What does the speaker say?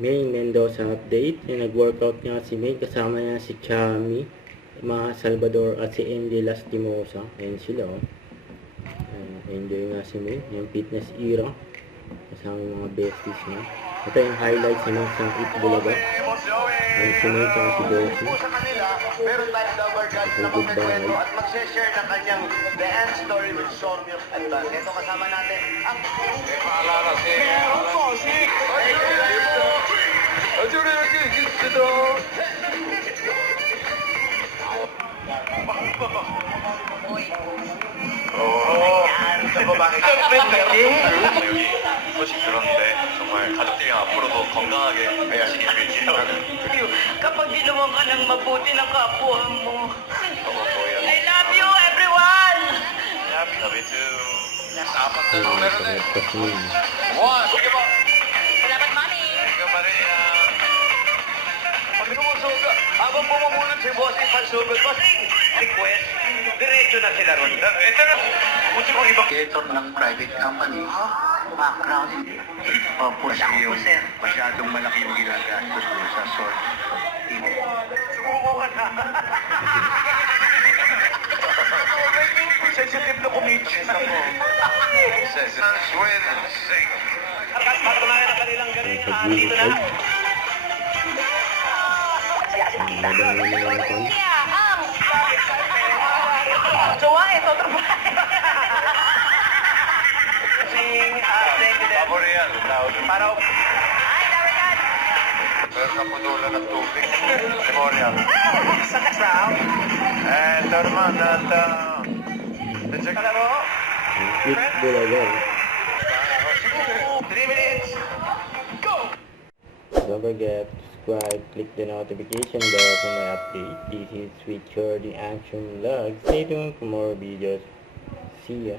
May Mendoza update. Yung nag-workout nga si May, kasama niya si Chami, mga Salvador at si Andy Lastimosa. Ayan sila, oh. Enjoy nga si May, yung fitness era, kasama yung mga besties niya. Ito yung highlights naman sa Itbulaga. Ayan si May at si Bossy. Meron tayong lover guard na magkikwento at mag-share ng kanyang dance story with Shomyo and Bas. Ito kasama natin ang... Paalala si... Meron po si... 소식 들었는데 정말 가족들이랑 앞으로도 건강하게 지내시길 빌게요. Kapag ginawa ka ng mabuti ng kapwa mo. 보여. I love you, everyone! Love you too. Apat na Ayan, numero na. connect pa si May. One. Sige po. Salamat, Mami! Ikaw, Maria. Pag sumusuga, habang bumubulot si Bossing pansugod, Bossing! Request, diretso na sila ron. Ito na, kung kong ibang... Creator ng private company. Background. Opo, sir. Masyadong malaki yung ginagastos mo sa source. Sumuko ka na. Sensitive na comedian ako. Says Swin and Sing. Patunayan ang kanilang galing. Pag-ibig Dito na. Ang madami ng mga kon. Jowa, ito trabaho. Sing, thank you, Deb. Maria. Para Ay, dami yan. Meron na punulan ng tubig. Memorial. sa crowd. And Norman at... Kalaro. Itbulaga. 3 minutes. Go! Don't forget to subscribe, click the notification bell for my update. This is Sweet Shorty Action Vlog. Stay tuned for more videos. See ya.